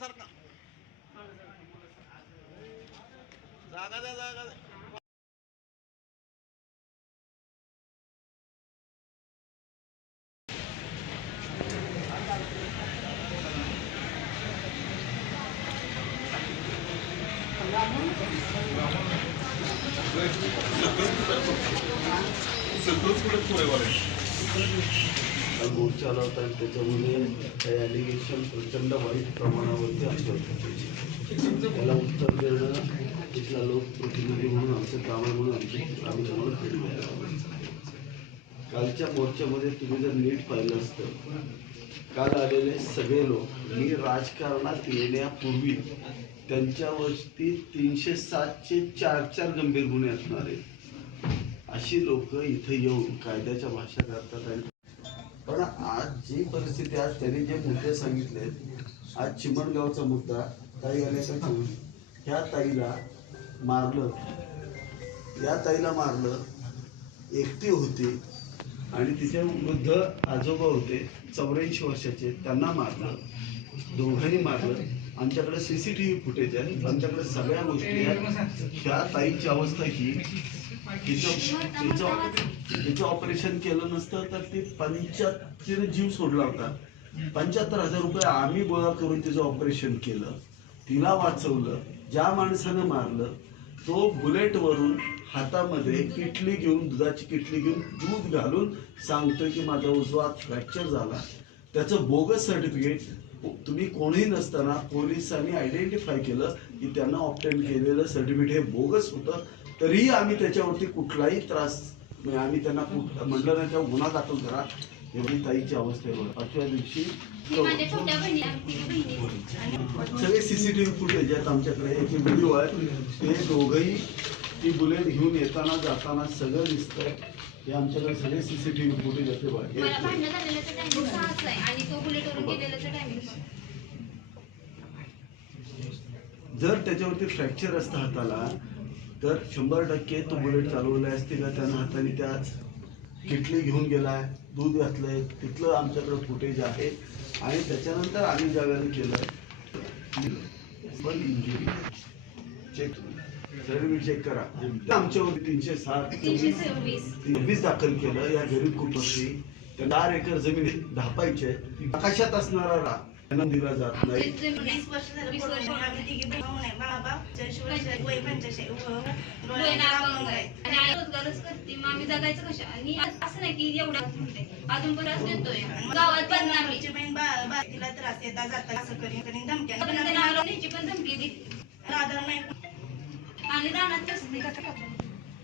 सारखा जागा द्या जागा द्या. मोर्चा आला होता आणि त्याच्यामध्ये ॲलिगेशन प्रचंड वाईट प्रमाणावरती असलं होतं. त्याला उत्तर देणं इथला लोकप्रतिनिधी म्हणून आमचं काम आहे म्हणून आम्ही तुम्हाला भेट द्यायला. कालच्या मोर्चामध्ये तुम्ही जर नीट पाहिलं असतं, काल आलेले सगळे लोक मी राजकारणात येण्यापूर्वी त्यांच्यावरती 307चे 4 गंभीर गुन्हे असणारे अशी लोक इथे येऊन कायद्याच्या भाषा करतात. आणि पण आज जी परिस्थिती, आज त्यांनी जे मुद्दे सांगितले, आज चिमणगावचा मुद्दा, ताई आल्या का चिमण, ह्या ताईला मारलं, या ताईला मारलं, एकटी होती आणि तिच्या वृद्ध आजोबा होते 84 वर्षाचे, त्यांना मारलं, दोघांनी मारलं. आमच्याकडे CCTV फुटेज आहे, आमच्याकडे सगळ्या गोष्टी आहेत. ह्या ताईची अवस्था ही, तिचं ऑपरेशन केलं नसतं तर ती 75 जीव सोडला होता. 75,000 रुपये आम्ही गोळा करून तिचं ऑपरेशन केलं, तिला वाचवलं. ज्या माणसानं मारलं तो बुलेटवरून हातामध्ये किटली घेऊन, दुधाची किटली घेऊन दूध घालून सांगतोय की माझा उजवा फ्रॅक्चर झाला. त्याचं बोगस सर्टिफिकेट तुम्ही कोणीही नसताना पोलिसांनी आयडेंटिफाय केलं की त्यांना ऑब्टेन केलेलं सर्टिफिकेट हे बोगस होतं. तरीही आम्ही त्याच्यावरती कुठलाही त्रास, आम्ही त्यांना म्हटलं नाही तेव्हा गुन्हा दाखल करा. एवढी ताईची अवस्था आहे. 5व्या दिवशी सगळे CCTV फुटेज आहेत आमच्याकडे, एक व्हिडिओ आहे. ते दोघंही ती बुलेट घेऊन येताना जाताना सगळं दिसतंय. हे आमच्याकडे सगळे CCTV फुटेज आहेत. जर त्याच्यावरती फ्रॅक्चर असतं हाताला तर 100% तो बुलेट चालवला असते का त्यानं हाताने. त्याच किटली घेऊन गेलाय, दूध घातलंय, तिथलं आमच्याकडे फुटेज आहे. आणि त्याच्यानंतर आम्ही ज्या वेळेला केलं पण इंजुरी चेक, सर्टिफिकेट चेक करा, आमच्यावरती 326 दाखल केलं. या गरीब कुटुंबाची 4 एकर जमीन धापायचे, आकाशात असणारा त्यांना दिला जात नाही. 20 वर्ष झालं आम्ही तिघी भाऊ नाही, बाबा 45 वर्ष वय 45 रोजगारच करते. मग आम्ही जगायचं कशा? आणि असं नाही की एवढा अजून पण त्रास देतोय गावात. बदनामीची बहीण तिला त्रास येता जाता असं करीन करीन धमक्या पण धमकी दिली. आधार नाही आणि रानात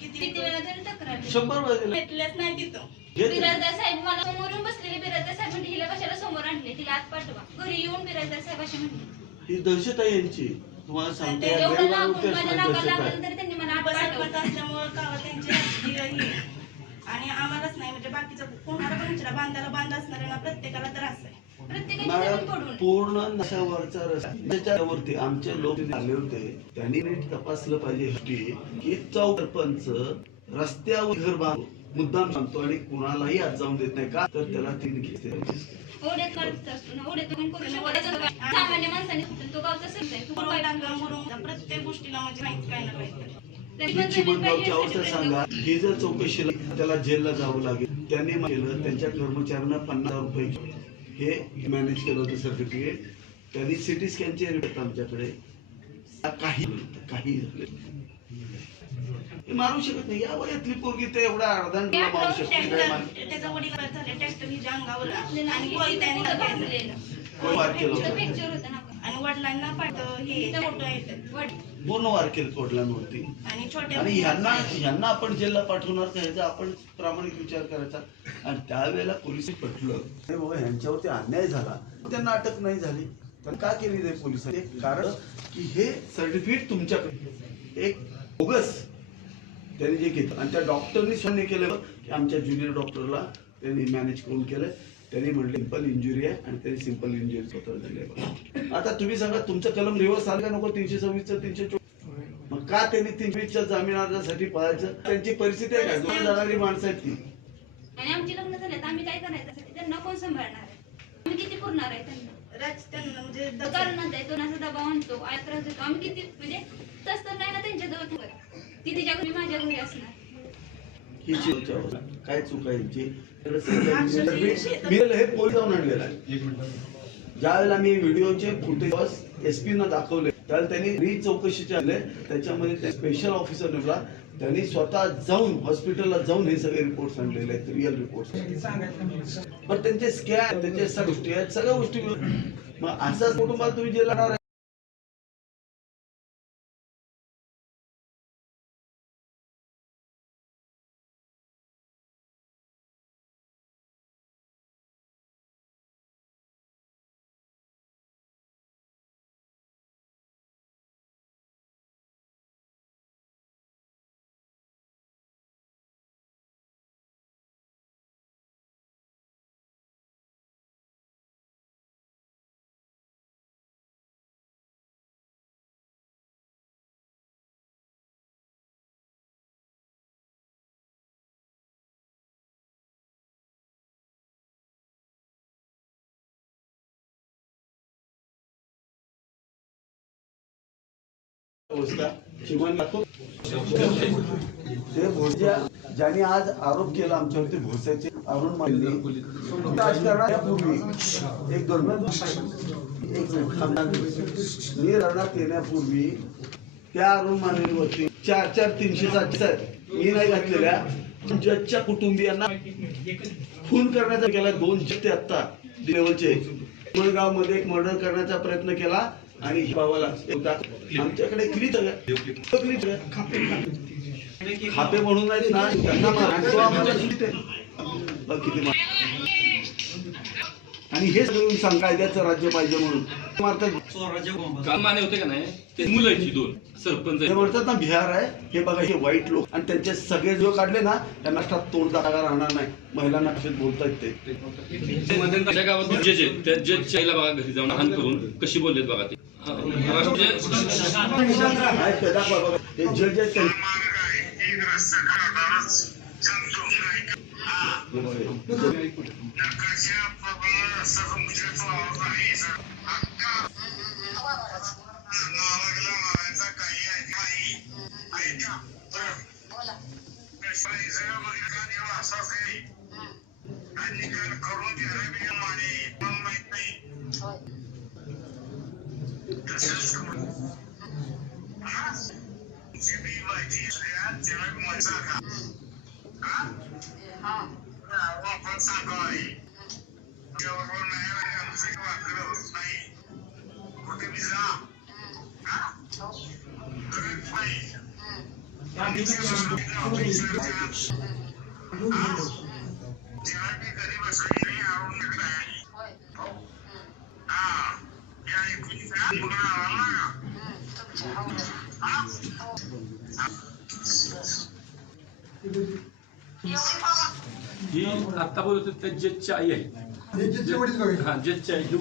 किती वेळा तरी तक्रार 100 वेळा भेटलेच नाही तिथं. बिराजदार साहेब मला समोरून बसलेले, बिराजदार साहेब म्हणजे हिला कशाला समोर आणले, तिला आत पाठवा. घरी येऊन बिराजदार साहेब अशी म्हणले ही दहशत आहे यांची. तुम्हाला सांगते त्यांनी मला आत पाठवत असल्यामुळे गावात त्यांची आणि आम्हालाच नाही म्हणजे बाकीचं कोणाला पण विचारा, बांधायला बांध असणाऱ्यांना प्रत्येकाला त्रास आहे. पूर्ण नशावरचा रस्त्यावरती आमचे लोक आले होते. त्यांनी नीट तपासलं पाहिजे की सरपंच रस्त्यावर घर बांधतो, मुद्दाम सांगतो आणि कुणालाही आत जाऊन देत नाही. का तर त्याला 3 घेते. प्रत्येक गोष्टीला म्हणजे माहिती काय ना काही चिमणगावची अवस्था सांगा. ही जर चौकशीला त्याला जेलला जावं लागेल. त्यांनी केलं, त्यांच्या कर्मचाऱ्यांना 50,000 रुपये हे मॅनेज केलं होतं सर्टिफिकेट. त्यांनी CT स्कॅनचे रिपोर्ट आमच्याकडे काही झाले. मारू शकत नाही. या वयातली पोरगी ते एवढा अर्धांड मारू शकते. त्याचा वडील झाले ट्रॅक्टर हिच्या अंगावर आणि वार केलं होतं आणि वडिलांना हे फोटो आहेत पूर्ण वार केलं वडिलांवरती. आणि ह्यांना आपण जेलला पाठवणार का ह्याचा आपण प्रामाणिक विचार करायचा. आणि त्यावेळेला पोलिस पटलं अरे बाबा ह्यांच्यावरती अन्याय झाला, त्यांना अटक नाही झाली. तर का केली नाही पोलिसांनी? कारण की हे सर्टिफिकेट तुमच्याकडे एक बोगस त्यांनी जे घेतलं आणि त्या डॉक्टरनी स्वतः केलं की आमच्या ज्युनियर डॉक्टरला त्यांनी मॅनेज करून केलं. त्यांनी म्हटलं सिंपल इंजुरी आहे आणि त्यांनी सिंपल इंजुरी स्वतः दिली. आता तुम्ही सांगा तुमचं कलम रिव्हर्स आलं का नको? 326चं 324. मग का त्यांनी 320च्या जामीन अर्जासाठी पळायचं? त्यांची परिस्थिती आहे का? दोन जाणारी माणसं आहेत ती. आणि आमची लग्न झाले तर आम्ही काय करायचं? त्यांना कोण सांभाळणार आहे? आम्ही किती पुरणार आहे त्यांना? म्हणजे कारण कोणाचा दबाव आणतो आया त्रास देतो आम्ही किती म्हणजे तस तर नाही ना त्यांच्याजवळ ती तिच्या घरी माझ्या घरी असणार काय चूक आहे यांची मी हे पोल जाऊन आणलेलं आहे. ज्यावेळेला मी व्हिडिओचे फुटेज SP ना दाखवले त्यावेळेला त्यांनी चौकशीचे आले त्याच्यामध्ये स्पेशल ऑफिसर नेमला त्यांनी स्वतः जाऊन हॉस्पिटलला जाऊन हे सगळे रिपोर्ट्स आणलेले आहेत रिअल रिपोर्ट्स पण त्यांचे स्कॅन त्यांच्या सगळ्या गोष्टी आहेत सगळ्या गोष्टी मग असाच कुटुंबात तुम्ही जे लढणार ते भोसच्या ज्यांनी आज आरोप केला आमच्यावरती भोसऱ्याचे अरुण मांडे राजकारणापूर्वी एक मी रणात येण्यापूर्वी त्या अरुण मांडेवरती 4-300 मी नाही घातलेल्या जजच्या कुटुंबियांना खून करण्याचा केला 2 जज ते आता लेवलचे उमरगाव मध्ये एक मर्डर करण्याचा प्रयत्न केला आणि भावाला आमच्याकडे खापे म्हणून आहेत ना त्यांना आणि हेच करून सांग कायद्याचं राज्य पाहिजे म्हणून माने होते का नाही ते मुलांची 2 सरपंच हे म्हणतात ना बिहार आहे हे बघा हे वाईट लोक आणि त्यांचे सगळे जो काढले ना त्यांना तोड जागा राहणार नाही महिलांना कसे बोलतायत ते गावात जज आहेत त्या जजच्या आईला बघा घरी जाऊन हान करून कशी बोललेत बघा ते जज आहेत ही आता बोलत त्या जजच्या आई आहे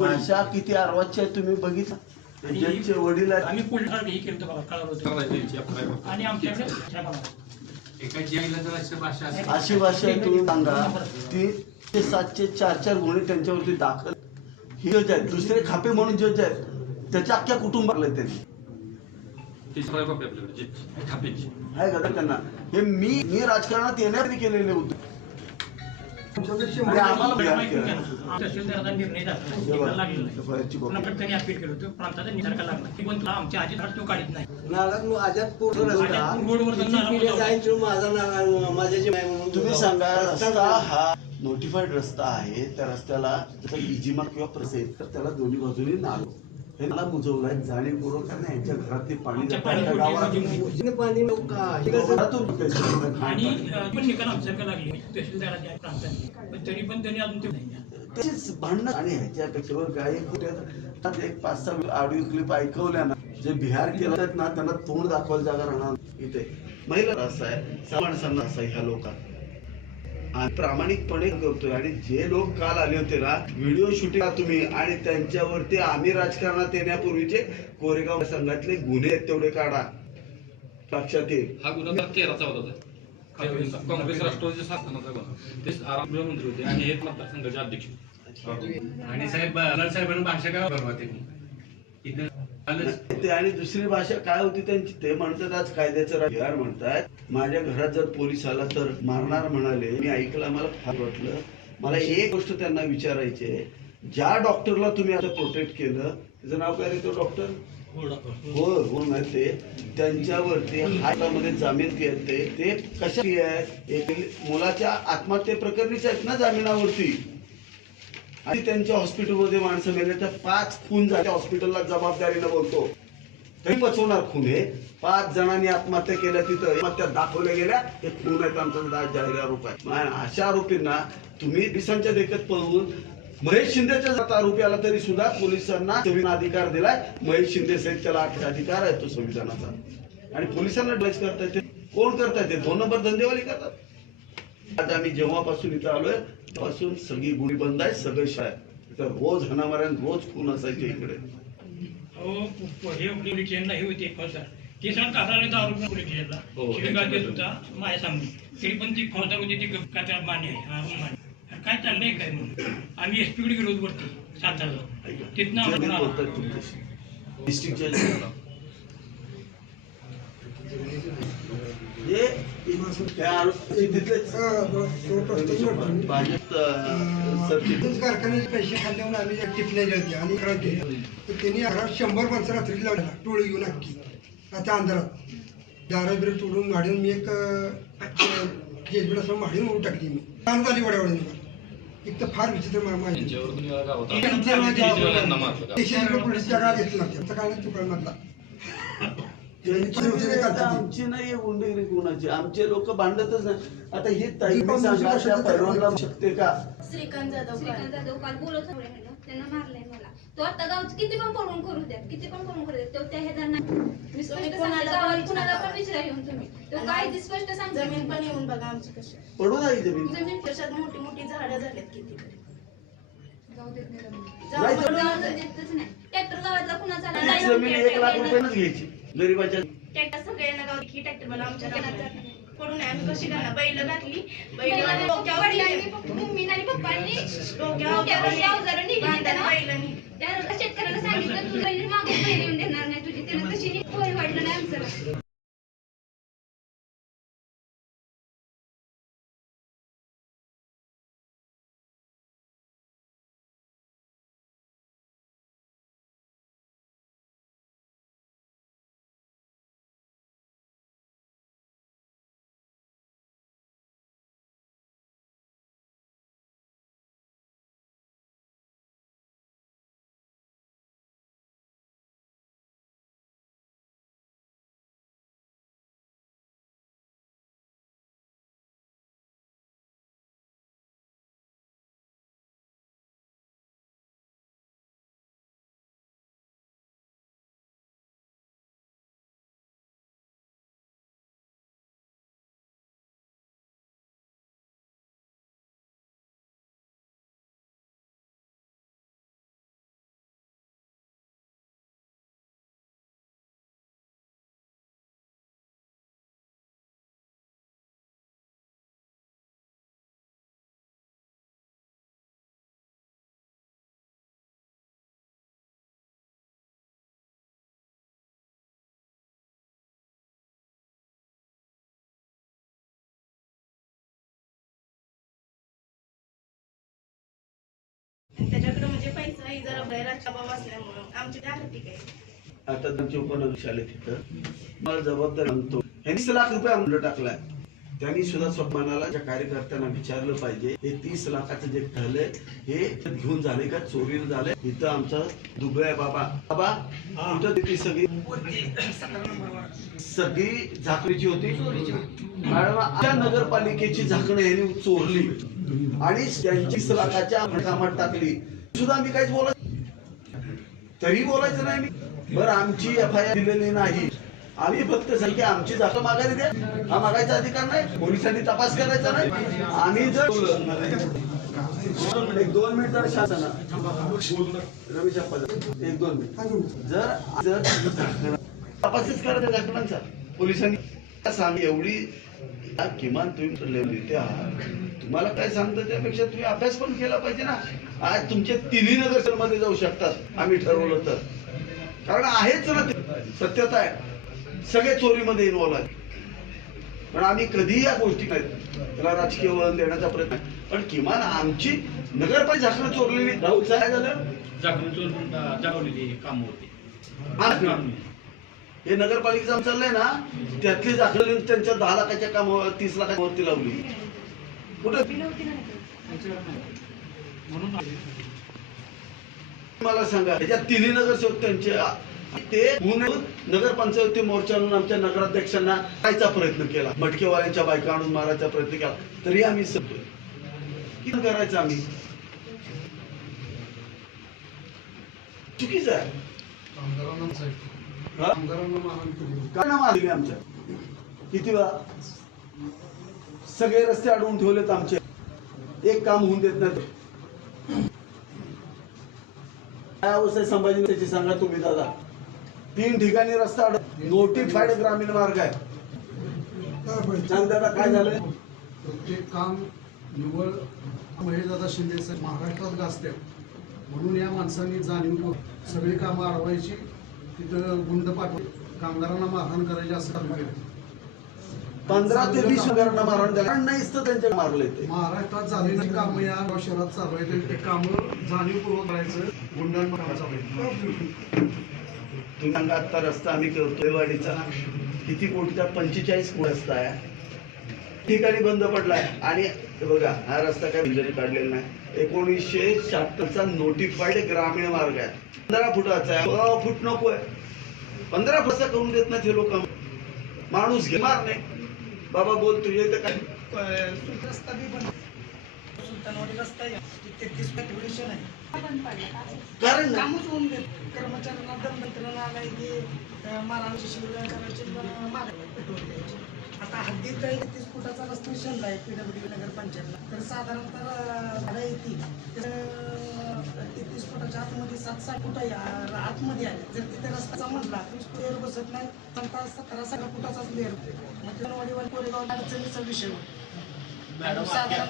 अशा किती अर्वाच्या आहेत तुम्ही बघितलं जजचे वडील आहेत आम्ही पुढे हे केलं बघा कळवलं आणि आमच्याकडे अशी भाषा आहे तुम्ही सांगा ती 7चे 4 गुन्हे त्यांच्यावरती दाखल ही जज आहेत दुसरे खापे म्हणून जज आहेत त्याच्या अख्ख्या कुटुंबाला त्यांनी आहे का त्यांना हे मी राजकारणात येण्यासाठी केलेले होते तहसीलदाराचा निर्णय लागला अपील केलं होतं प्रांताचा निसर्ग लागला की पण तुला आमच्या आजी तो काढत नाही तुम्ही सांगा रस्ता हा नोटिफाईड रस्ता आहे त्या रस्त्याला इजिमा किंवा प्रसेल तर त्याला दोन्ही बाजूने नालो हे मला बुजवलंय जाणीवपूर्वक यांच्या घरातले पाणी भांडणं आणि ह्याच्यापेक्षा काय एक 5-6 ऑडिओ क्लिप ऐकवल्या ना जे बिहार केलं ना त्यांना तोंड दाखवायला जागा राहणार इथे महिला रस्ता आहे माणसांना असा ह्या लोकांना प्रामाणिकपणे करतोय आणि जे लोक काल आले होते ना व्हिडिओ शूटिंग तुम्ही आणि त्यांच्यावरती आम्ही राजकारणात येण्यापूर्वीचे कोरेगाव संघातले गुन्हे आहेत तेवढे काढा लक्षात येईल. हा गुन्हा 13चा होता काँग्रेस राष्ट्रवादीच्या शासनाचा गुन्हा ते आरोग्य मंत्री होते आणि हे मतदारसंघाचे अध्यक्ष आणि साहेब साहेबांना भाषा काय बनवते इथं ते आणि दुसरी भाषा काय होती त्यांची ते म्हणतात आज कायद्याचं बिहार म्हणतात माझ्या घरात जर पोलीस आला तर मारणार म्हणाले. मी ऐकलं मला फार वाटलं. मला एक गोष्ट त्यांना विचारायची आहे, ज्या डॉक्टरला तुम्ही आता प्रोटेक्ट केलं त्याचं नाव काय रे तो डॉक्टर? हो नाही ते त्यांच्यावरती हायकोर्टामध्ये जामीन केले ते कशासाठी आहे? मुलाच्या आत्महत्येप्रकरणीच आहेत ना जामिनावरती. आणि त्यांच्या हॉस्पिटलमध्ये माणसं मेले तर 5 खून झाले. हॉस्पिटलला जबाबदारीनं बोलतो तरी बचवणार खून. हे 5 जणांनी आत्महत्या केल्या तिथं आत्महत्या दाखवल्या गेल्या हे खून आहेत. आमचा जाहीर आरोप आहे. अशा आरोपींना तुम्ही पोलिसांच्या देखत पळवून महेश शिंदेचा आरोपी आला तरी सुद्धा पोलिसांना संविधान अधिकार दिलाय. महेश शिंदे सहित त्याला अधिकार आहे तो संविधानाचा. आणि पोलिसांना ड्रग्ज करतायत ते कोण करतायत? ते 2 नंबर धंदेवाली करतात. आज आम्ही जेव्हापासून इथं आलोय पासून सगळी गुढी बंद आहे. सगळं शाय तर रोज हाणामाऱ्यान रोज खून असायचे इकडे. हे पोलीस स्टेशनला हे होते फौजदार ते सगळं कासाला आरोप पोलीस स्टेशनला शिवीगाळ देत होता माझ्या सामने. तरी पण ती फौजदार होती ती काय मान्य आहे. काय चाललंय काय म्हणून आम्ही एसपी कडे गेलो वरती सातारला. तिथनं डिस्ट्रिक्ट जज कारखान्याचे पैसे खाल्ल्यावर आम्ही टिपण्याची होती आणि त्यांनी 100 माणसं रात्री लावलेला टोळी घेऊन अख्खी. आता अंधारात दाराबिर तोडून माडून मी एक जेजबीड असं माडून उडून टाकली. मी काम झाली वड्यावड्याने. एक तर फार विचित्र माहिती पोलीस जागा घेतला काळात तुकड्यामधला. आमची नाही गुंडगिरी कोणाची. आमचे लोक भांडतच नाही. आता ही ताई पैलवानला शकते का? श्रीकांत जाधव काल बोलत होते त्यांना मारलंय मला. तो आता गावचं किती पण पळून करू द्या किती पण करून करू द्या तो त्या ह्याला नाही. कुणाला पण विचारा येऊन तुम्ही तो काय स्पष्ट सांग. जमीन पण येऊन बघा आमची कशी पडू नाही जमीन. जमीन कशात मोठी मोठी झाडं झालीत किती. जाऊ देत नाही. ट्रॅक्टर गावातला कुणाचा जमीन 1 लाख रुपयानंच घ्यायची गरीबाच्या. ट्रॅक्टर सगळ्यांना गाव ही ट्रॅक्टर मला आमच्या गावात पडून आहे. आम्ही कशी करणार? बैल घातली बैल मम्मी आणि पप्पांनी त्या शेतकऱ्याला सांगितलं तू बैल मागे बैल येऊन देणार नाही तुझी. त्यानं कशी होय वाटलं नाही आमचं. त्याच्याकडे म्हणजे पैसा ही जरा बैराच्या बाबा असल्यामुळं आमची काय ठीक आहे. आता तुमचे उपनगर आले तिथं मला जबाबदारी म्हणतो 80 लाख रुपये आम्हाला टाकलाय. त्यांनी सुद्धा स्वप्नाला ज्या कार्यकर्त्यांना विचारलं पाहिजे हे 30 लाखाचं जे ठरलंय हे घेऊन झाले का चोरीला झालंय. इथं आमचं दुबळे आहे बाबा बाबा कुठं तिथे सगळी झाकणीची होती. आमच्या नगरपालिकेची झाकणं यांनी चोरली आणि 30 लाखाच्या कामात टाकली. सुद्धा आम्ही काहीच बोलत तरी बोलायचं नाही. मी बरं आमची FIR दिलेली नाही. आम्ही फक्त सांगितले आमची जागा माघारी द्या. हा मागायचा अधिकार नाही. पोलिसांनी तपास करायचा नाही. आम्ही जर 1-2 मिनिट जर शासना रमेश 1-2 मिनिट जर तपासच करायचा झाकणांचा पोलिसांनी सांग एवढी किमान तुम्ही नेते आहात, तुम्हाला काय सांगतं त्यापेक्षा तुम्ही अभ्यास पण केला पाहिजे ना. आज तुमचे तिन्ही नगरसेवकांमध्ये जाऊ शकतात आम्ही ठरवलं तर, कारण आहेच ना ते सत्यता आहे, सगळे चोरीमध्ये इन्व्हॉल्व आहेत. पण आम्ही कधीही या गोष्टी नाहीत त्याला राजकीय वळण देण्याचा प्रयत्न, पण किमान आमची नगरपालिका झाकणं चोरलेली राहू काय झालं जागवलेली काम होते. हे नगरपालिकेचं चाललंय ना, त्यातली झाकणं त्यांच्या 10 लाखाच्या कामावर 30 लाखावरती लावली. कुठं मला सांगा, त्याच्यात तिन्ही नगरसेवक त्यांचे ते नगरपंचायती मोर्चा आणून आमच्या नगराध्यक्षांना खायचा प्रयत्न केला, मटकेवाल्यांच्या बायका आणून मारायचा प्रयत्न केला, तरी आम्ही सगळं किती करायचं आम्ही चुकीचं आहे. काय नाव आले आमच्या किती वेळा सगळे रस्ते अडवून ठेवलेत आमचे, एक काम होऊन देत नाही. काय अवस्था आहे संभाजीनगरची सांगा तुम्ही दादा. 3 ठिकाणी रस्ता नोटिफाईड ग्रामीण मार्ग आहे. सांग दादा काय झालंय. प्रत्येक काम निव्वळ महेशदादा शिंदे साहेब महाराष्ट्रात गाजते म्हणून या माणसांनी जाणीव सगळी कामं अडवायची, तिथं गुंड पाठवून कामगारांना मारहाण करायची असं काम केलं. 15 ते 20 नगरांना मारहाण झालं नाहीच तर त्यांच्या मारले. ते महाराष्ट्रात झालेली कामं या शहरात चालू आहेत, ते कामं जाणीवपूर्वक करायचं, गुंडांना चालू आहे. तुम्ही सांगा आता रस्ता आम्ही करतोय वाडीचा किती कोटीचा 45 कोटी रस्ता आहे, ठिकाणी बंद पडलाय. आणि बघा हा रस्ता काय बिल्डरने काढलेला नाही. 1976चा नोटिफाईड ग्रामीण मार्ग आहे, 15 फुटाचा आहे. 15 फूट नको आहे, 15 फूट करून देत नाही हे लोक. माणूस घेणार नाही बाबा बोल तुझे तर काय रस्ता बी बंद, सुलतानवाडी रस्ता आहे 33 फूट डिव्हिजन आहे, कारण कामच होऊन गेलं. कर्मचाऱ्यांना दमयंत्रणा आलाय की मारांची शिबिर करायचे, मागायला पेट्रोल द्यायचे. आता हद्दीत 33 फुटाचा रस्ता शिल्लक आहे PWD नगरपंचायतला, तर साधारणतः झाडं येतील 33 फुटाच्या आतमध्ये 7-8 फुट आतमध्ये आले. जर तिथे रस्ता म्हणला 20 फुट लेअर बसत नाही, 17-18 फुटाचाच लेअर होते. मग वाडीवाडी कोरेगाव अडचणीचा विषय होतो. साधारण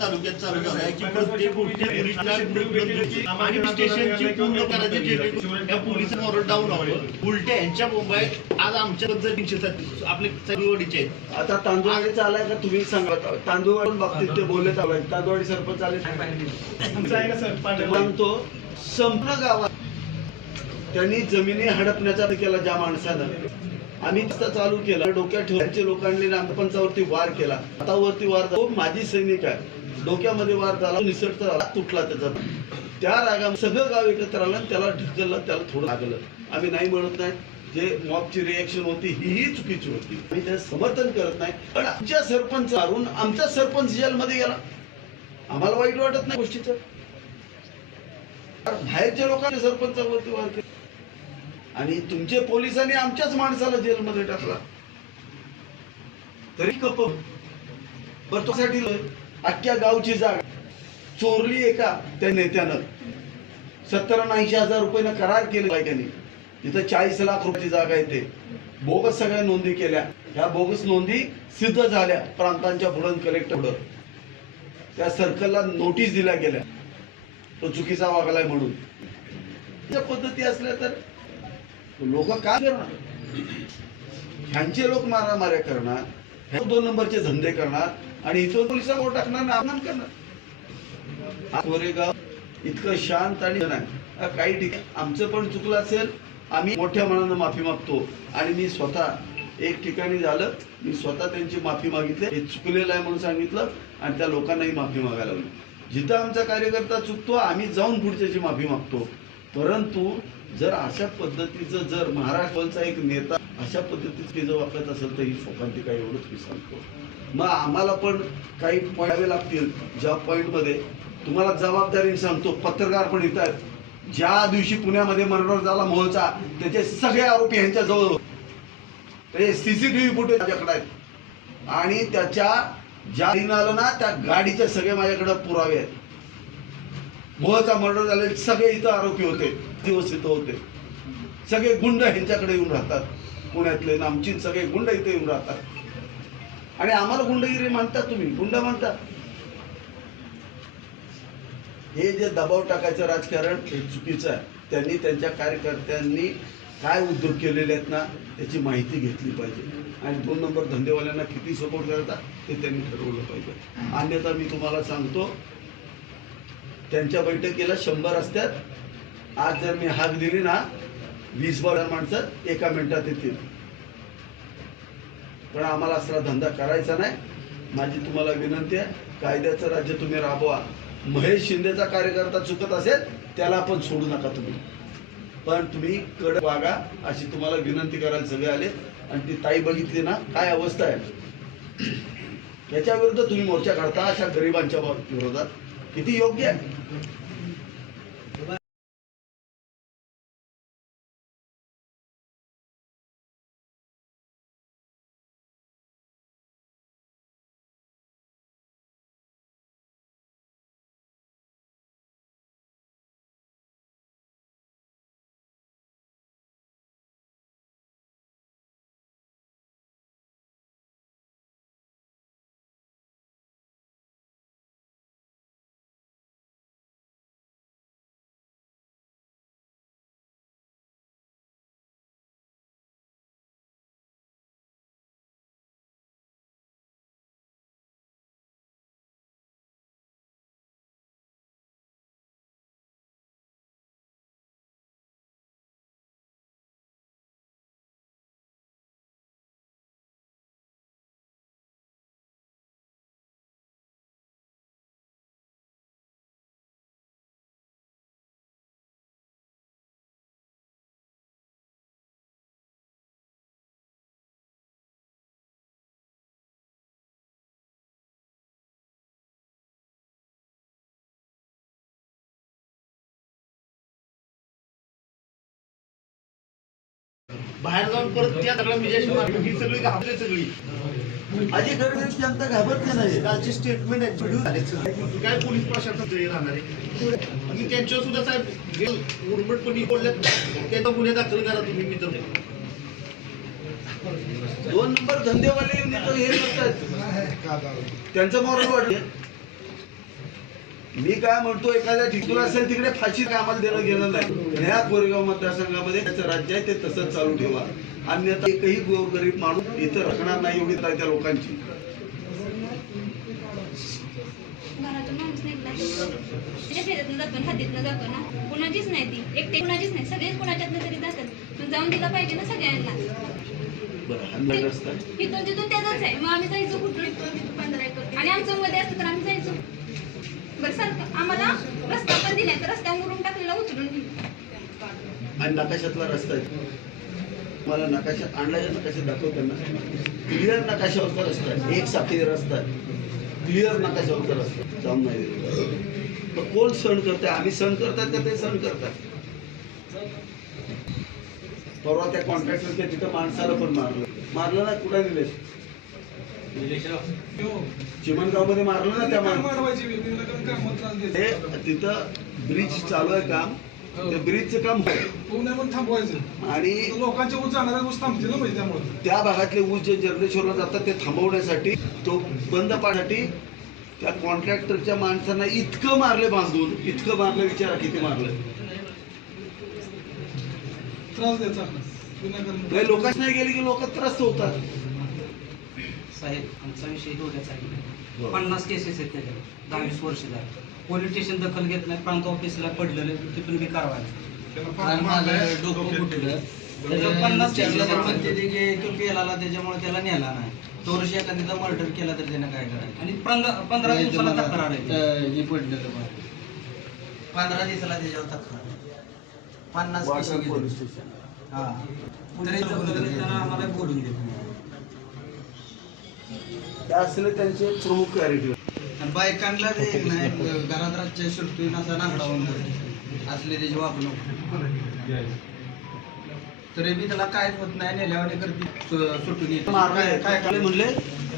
तालुक्यात चालू झालाय की प्रत्येक आणि स्टेशनची पूर्ण करायची या पोलिसांना ऑर्डर डाऊन उलट्या यांच्या मुंबईत आज आमच्या आपले चालूवाडीचे आहेत. आता तांदूळवाडीचा आलाय का तुम्ही सांगा. तांदूळवाडी बाबतीत ते बोलले तांदूळवाडी सरपंच आले सांगतो संपूर्ण गावात त्यांनी जमिनी हडपण्याचा केला. ज्या माणसानं आम्ही चालू केला डोक्यात ठेवायचे लोकांनी नामपंचावरती वार केला, हातावरती वार झाला. माझी सैनिक आहे, डोक्यामध्ये वार झाला, निसटता झाला, तुटला त्याचा. त्या रागामध्ये सगळं गाव एकत्र आलं, त्याला ढकललं, त्याला थोडं लागलं. आम्ही नाही म्हणत नाही, जे मॉबची रिएक्शन होती ही चुकीची होती, आम्ही त्याचं समर्थन करत नाही. पण आमच्या सरपंच मारून आमचा सरपंच जेलमध्ये गेला, आम्हाला वाईट वाटत नाही गोष्टीचं. बाहेरच्या लोकांनी सरपंचावरती वार केला आणि तुमचे पोलिसांनी आमच्याच माणसाला जेलमध्ये टाकला, तरी कप बरतोसाठी अख्ख्या गावची जागा चोरली एका त्या नेत्यानं. 70-80 हजार रुपयानं करार केले बायकांनी. तिथं 40 लाख रुपयाची जागा येते. बोगस सगळ्या नोंदी केल्या, ह्या बोगस नोंदी सिद्ध झाल्या प्रांतांच्या पुढं कलेक्टर पुढं. त्या सर्कलला नोटीस दिल्या गेल्या तो चुकीचा वागलाय म्हणून. त्या पद्धती असल्या तर लोक काय करणार, ह्यांचे लोक मारामाऱ्या करणार, 2 नंबरचे धंदे करणार आणि इथं पोलिसांवर टाकणार ना अपमान करणार. कोरेगाव इतकं शांत आणि नाही. काही ठिकाणी आमचं पण चुकलं असेल, आम्ही मोठ्या मनानं माफी मागतो. आणि मी स्वतः एक ठिकाणी झालं, मी स्वतः त्यांची माफी मागितली, हे चुकलेलं आहे म्हणून सांगितलं आणि त्या लोकांनाही माफी मागायला लागली. जिथं आमचा कार्यकर्ता चुकतो आम्ही जाऊन पुढच्याची माफी मागतो. परंतु जर अशा पद्धतीचं जर महाराष्ट्राचा एक नेता अशा पद्धतीचं जर वापरत असेल तर ही शोकांती काय एवढंच मी सांगतो. मग आम्हाला पण काही पॉईंट द्यावे लागतील, ज्या पॉईंटमध्ये तुम्हाला जबाबदारीने सांगतो. पत्रकार पण येतात. ज्या दिवशी पुण्यामध्ये मर्डर झाला मोहचा, त्याचे सगळे आरोपी यांच्या जवळ ते CCTV फुटेज माझ्याकडे आहेत आणि त्याच्या ज्या दिन आलं ना त्या गाडीचे सगळे माझ्याकडे पुरावे आहेत. मोहचा मर्डर झाले सगळे इथं आरोपी होते, दिवस इथं होते, सगळे गुंड ह्यांच्याकडे येऊन राहतात. पुण्यातले नामचीन सगळे गुंड इथे येऊन राहतात आणि आम्हाला गुंडगिरी मानता, तुम्ही गुंड मानता. हे जे दबाव टाकायचं राजकारण हे चुकीचं आहे. त्यांनी त्यांच्या कार्यकर्त्यांनी काय उद्योग केलेले आहेत ना त्याची माहिती घेतली पाहिजे आणि 2 नंबर धंदेवाल्यांना किती सपोर्ट करतात ते त्यांनी ठरवलं पाहिजे. अन्यथा मी तुम्हाला सांगतो त्यांच्या बैठकीला 100 असतात. आज जर मी हाक दिली ना 20-12 माणसं एका मिनिटात येतील. पण आम्हाला असला धंदा करायचा नाही. माझी तुम्हाला विनंती आहे, कायद्याचं राज्य तुम्ही राबवा. महेश शिंदेचा कार्यकर्ता चुकत असेल त्याला पण सोडू नका तुम्ही, पण तुम्ही कडक वागा अशी तुम्हाला विनंती करायला सगळे आले. आणि ती ताई बघितली ना काय अवस्था आहे, याच्या विरुद्ध तुम्ही मोर्चा काढता अशा गरिबांच्या विरोधात, किती योग्य आहे. बाहेर जाऊन परत त्या सगळ्या विजय ही सगळी घाबरली सगळी. आधी गरज जनता घाबरते नाही. कालचे स्टेटमेंट आहे व्हिडिओ झाले काय पोलीस प्रशासन राहणार आहे. आणि त्यांच्यावर सुद्धा साहेब उर्मटपणी बोलले त्यांचा गुन्हे दाखल करा तुम्ही मित्र. 2 नंबर धंदेवाले हे करतात त्यांचं मॉरल वाढलं. मी काय म्हणतो एखाद्या ठिकाणी असेल तिकडे फाशी काय आम्हाला देणं गेलं नाही. ह्या कोरेगाव मतदारसंघामध्ये त्याचं राज्य आहे ते तसंच चालू ठेवा. अन्यथा एकही गोरगरीब माणूस इथं राहणार नाही एवढी त्या लोकांची. घरातून माणूस निघला त्याच्या शेतातून जातो ना, हद्दीतनं जातो ना, कुणाचीच नाही ती, एकटे कुणाचीच नाही, सगळेच कुणाच्यातनं तरी जातात. पण जाऊन दिलं पाहिजे ना सगळ्यांना. इथून तिथून त्याचाच आहे. मग आम्ही जायचो कुठून इथून 15 एकर आणि आमचं मध्ये असतं तर आम्ही जायचो. बरं सर आम्हाला रस्ता पण दिलाय तर रस्त्यावरून टाकलेला उचलून दिला. आणि नकाशातला रस्ता आहे मला नकाशा आणलाय नकाशा दाखव त्यांना. क्लिअर नकाशावरचा रस्ता आहे, एक साखळी रस्ता आहे, क्लिअर नकाशावरचा रस्ता. जाऊन नाही तर कोण सण करताय? आम्ही सण करतात का ते सण करतात? परवा त्या कॉन्ट्रॅक्टरच्या तिथं माणसाला पण मारलं ना. कुठे दिले? चिमणगाव मध्ये मारलं ना त्या माणसाला. तिथं ब्रिज चालू आहे काम, त्या ब्रिजचं काम थांबवायचं आणि लोकांचे ऊस जाणारे ऊस थांबतील ना. त्यामुळे त्या भागातले ऊस जे जर्नेश्वरला जातात ते थांबवण्यासाठी तो बंद पाडण्यासाठी त्या कॉन्ट्रॅक्टरच्या माणसांना इतकं मारले बांधून, इतकं मारलं. विचारा किती मारलं. त्रास द्यायचा लोकांच नाही गेले की लोक त्रस्त होतात. साहेब आमचा विषय एवढाच आहे. 50 केसेस आहेत त्याच्यावर 10-20 वर्ष झाली. पोलीस स्टेशन दखल घेत नाही. प्रांत ऑफिसला पडलेलं तिथून बी कारवाई. डोकं फुटलं 50 केसेस म्हणते की तो पेलाला त्याच्यामुळे त्याला नेला नाही. 2 वर्ष एखाद्याचा मर्डर केला तर त्यानं काय करायचं. आणि 15 दिवसाला तक्रार आहे. हे पडलं तर 15 दिवसाला त्याच्यावर तक्रार 50 केसेस. हा तरी त्यांना आम्हाला बोलून देत नाही. असले त्यांचे प्रमुख कॅरेक्टर. बायकांना नाही घरात रातच्या सुटून असा नागडावून असले त्याची वागणूक तरी बी त्याला काय होत नाही. नेल्यावर सुटून येतो. काय म्हणले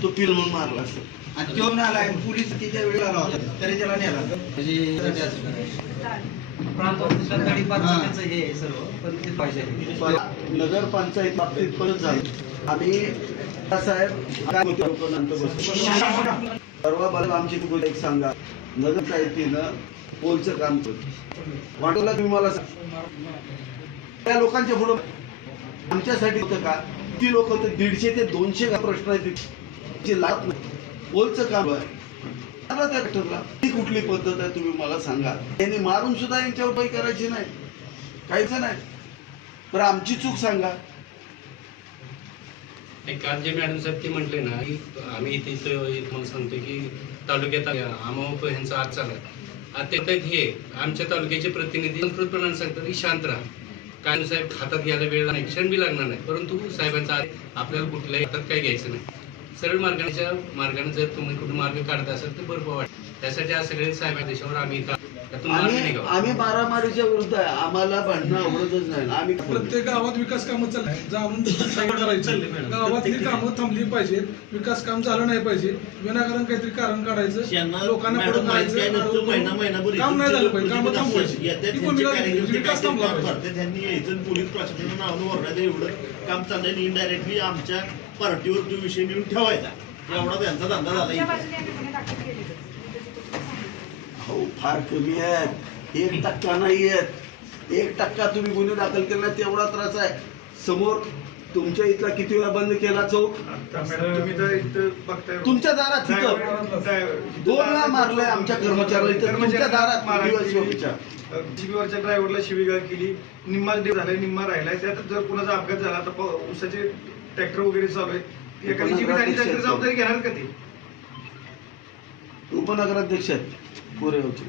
तो पिल म्हणून मारला असं. आणि तो आलाय पोलीस तिच्या वेळी आला होता तरी त्याला नेला म्हणजे प्रांत ऑफिसला तडीपारचं हे आहे सर्व पण ते पाहिजे नगरपंचायत बाबतीत परत झालं आम्ही साहेब काय होते परवा मला आमची गोष्ट एक सांगा नगरपंचायतीनं पोलचं काम करतो वाटवलं तुम्ही मला त्या लोकांच्या पुढं आमच्यासाठी होतं का ती लोक होते 150 ते 200 प्रश्न आहेत लाभ पोलचं काम आहे ठरला ती कुठली पद्धत आहे तुम्ही मला सांगा त्यांनी मारून सुद्धा यांच्यावर काही करायची नाही काहीच नाही पण आमची चूक सांगा काल जे मॅडम साहेब ते म्हटले ना की आम्ही इथे म्हणून सांगतो की तालुक्यात आमाप ह्यांचा आज चालू आहे आता हे आमच्या तालुक्याचे प्रतिनिधी संस्कृतपणाने सांगतात की शांत राहा काय साहेब हातात घ्यायला वेळ नाही क्षण बी लागणार नाही परंतु साहेबांचा आपल्याला कुठल्याही हातात काही घ्यायचं नाही सरळ मार्गाने जर तुम्ही कुठे मार्ग काढत असाल तर बरोबर वाटतं त्यासाठी आज सगळे साहेब देशावर आम्ही आम्ही मारामारीच्या विरुद्ध आहे आम्हाला भांडणं आवडतच नाही आम्ही प्रत्येक गावात विकास कामं चालली जाऊन करायचं गावातली कामं थांबली पाहिजेत विकास काम झालं नाही पाहिजे विनाकारण काहीतरी कारण काढायचं लोकांना पुढे काम नाही झालं पाहिजे कामं थांबवायची विकास थांबला पाहिजे त्यांनी यायचं पोलीस प्रशासनानं नावं ओरडायचं एवढं काम चाललंय इनडायरेक्टली आमच्या पार्टीवर तो विषय नेऊन ठेवायचा एवढा त्यांचा धंदा झाला हो फार कमी आहेत 1% नाही आहेत 1% तुम्ही गुन्हे दाखल केला तेवढा त्रास आहे समोर तुमच्या इथला किती वेळा बंद केला चौक तुमच्या दारात तिथं 2 वेळा मारलंय आमच्या कर्मचाऱ्याला इथं तुमच्या दारात शिबीवरच्या ड्रायव्हरला शिवीगाळ केली निम्मा डे झालाय निम्मा राहिलाय त्यात जर कोणाचा अपघात झाला तर ऊसाचे ट्रॅक्टर वगैरे चालू आहेत एखादी जीवित जबाबदारी घेणार का ते उपनगराध्यक्ष आहेत पुरेवचे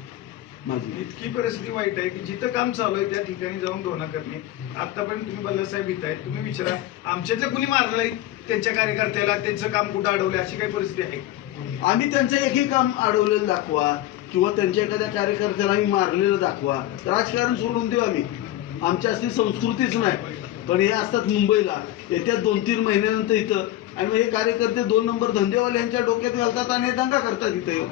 माझी इतकी परिस्थिती वाईट आहे की जिथं काम चालू आहे त्या ठिकाणी जाऊन धोरणा करणे आतापर्यंत तुम्ही बल्लासाहेब इथं आहेत तुम्ही विचारा आमच्यातल्या कुणी मारलंय त्यांच्या कार्यकर्त्याला त्यांचं काम कुठं अडवलंय अशी काही परिस्थिती आहे आम्ही त्यांचं एकही काम अडवलेलं दाखवा किंवा त्यांच्या एखाद्या कार्यकर्त्याला आम्ही मारलेलं दाखवा राजकारण सोडून देऊ आम्ही आमची असली संस्कृतीच नाही पण हे असतात मुंबईला येत्या 2-3 महिन्यानंतर इथं आणि मग हे कार्यकर्ते 2 नंबर धंदेवाले यांच्या डोक्यात घालतात आणि दंगा करतात इथं येऊन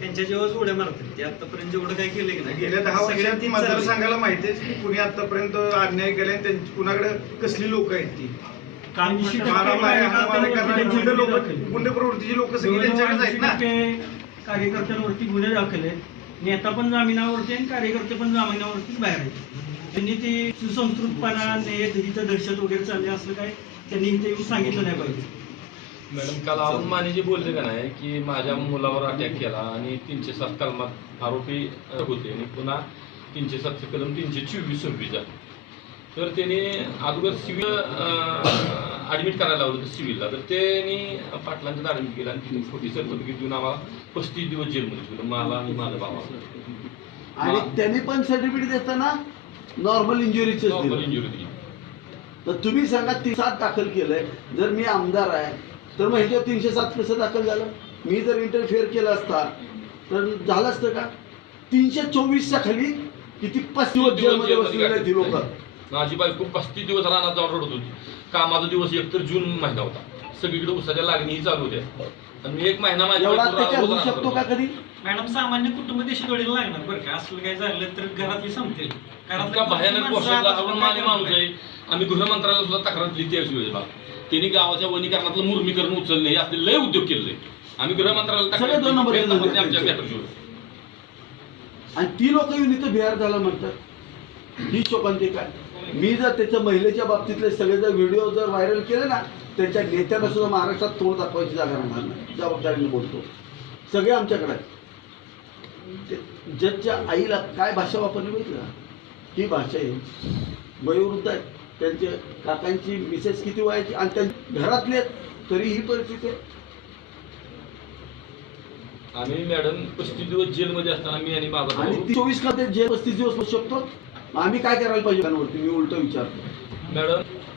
त्यांच्या जेव्हा उड्या मारतात ते आतापर्यंत जेवढं काही केलं की नाही गेल्या 10 वर्षात मतदारसंघाला माहिती आहे की कुणी आतापर्यंत अन्याय केलाय कुणाकडे कसली लोक आहेत ती गुंड प्रवृत्तीची लोक सगळी त्यांच्याकडे आहेत ना कार्यकर्त्यांवरती गुन्हे दाखल आहेत नेता पण जामिनावरती आणि कार्यकर्ते पण जामिनावरती बाहेर आहेत त्यांनी ते सुसंस्कृतपणा इथं दहशत वगैरे चालले असलं काय त्यांनी इथे येऊन सांगितलं नाही पाहिजे मॅडम काल अरुण माने जे बोलले का नाही की माझ्या मुलावर अटॅक केला आणि 307 कलमात आरोपी होते आणि पुन्हा 307 कलम 324 तर त्यांनी अगोदर सिव्हिल ॲडमिट करायला लावलं होतं सिव्हिलला तर त्यांनी पाटलांच्यात ॲडमिट केलं आणि तिने खोटी सर्टिफिकेट देऊन आम्हाला 35 दिवस जेलमध्ये ठेवलं मला आणि माझ्या भावाला आणि त्यांनी पण सर्टिफिकेट देताना नॉर्मल इंजुरीचे तर तुम्ही सांगा 307 दाखल केलंय जर मी आमदार आहे तर मग ह्याच्यावर 307 कसं दाखल झालं मी जर इंटरफेअर केला असता तर झालं असतं का 324च्या खाली किती 5 दिवस जेलमध्ये बसलेले ती लोक माझी बायको 35 दिवस रानात जाऊन रडत होती कामाचा दिवस 1 तर जून महिना होता सगळीकडे उसाच्या लागणी ही चालू होत्या आणि 1 महिना माझ्या होऊ शकतो का कधी मॅडम सामान्य कुटुंब देशदोडीला लागणार बरं का असलं काय झालं तर घरातली संपतील इतका भयानक पोषाला अरुण माने माणूस आहे आम्ही गृहमंत्रालयाला सुद्धा तक्रार दिली त्याच वेळेला त्यांनी गावाच्या वनीकरणातलं मुर्मीकरण उचलले असले लय उद्योग केले आम्ही गृहमंत्रालयाला तक्रार आमच्या मॅटरवर आणि ती लोक येऊन इथं बिहार झाला म्हणतात ही चोकांती काय मी जर त्याच्या महिलेच्या बाबतीतले सगळे जर व्हिडिओ जर व्हायरल केले ना त्यांच्या नेत्याला सुद्धा महाराष्ट्रात तोड दाखवायची जागा राहणार नाही जबाबदारीने बोलतो सगळे आमच्याकडे जजच्या आईला काय भाषा वापरली बघितलं ही भाषा आहे वयोवृद्ध आहे त्यांचे काकांची मिसेस किती वयाची आणि त्यांच्या घरातले तरी ही परिस्थिती आहे आम्ही मॅडम 35 दिवस जेलमध्ये असताना मी आणि माझा आणि 24 का ते जेल 35 दिवस बसू शकतो आम्ही काय करायला पाहिजे मी उलट विचारतो मॅडम